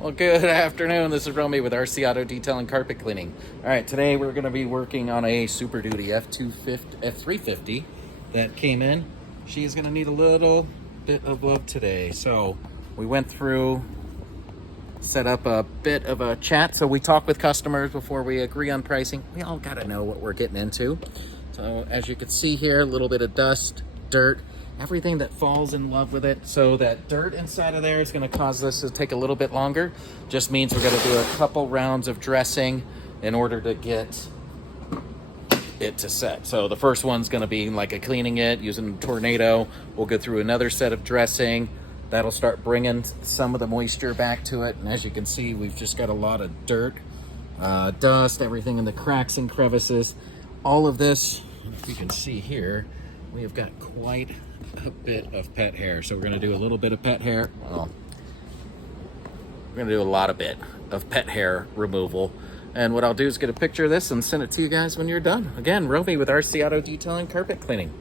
Well, good afternoon. This is Romy with RC Auto Detail and Carpet Cleaning. All right, today we're going to be working on a Super Duty f350 that came in. She's going to need a little bit of love today. So we went through, set up a bit of a chat. So we talk with customers before we agree on pricing. We all got to know what we're getting into. So as you can see here, a little bit of dust, dirt, everything that falls in love with it. So that dirt inside of there is going to cause this to take a little bit longer. Just means we're going to do a couple rounds of dressing in order to get it to set. So the first one's going to be like a cleaning it using a tornado. We'll go through another set of dressing. That'll start bringing some of the moisture back to it. And as you can see, we've just got a lot of dirt, dust, everything in the cracks and crevices. All of this, if you can see here, we have got quite a bit of pet hair. So we're going to do a little bit of pet hair. Well, we're going to do a lot of bit of pet hair removal. And what I'll do is get a picture of this and send it to you guys when you're done. Again, Romy with RC Auto Detail and Carpet Cleaning.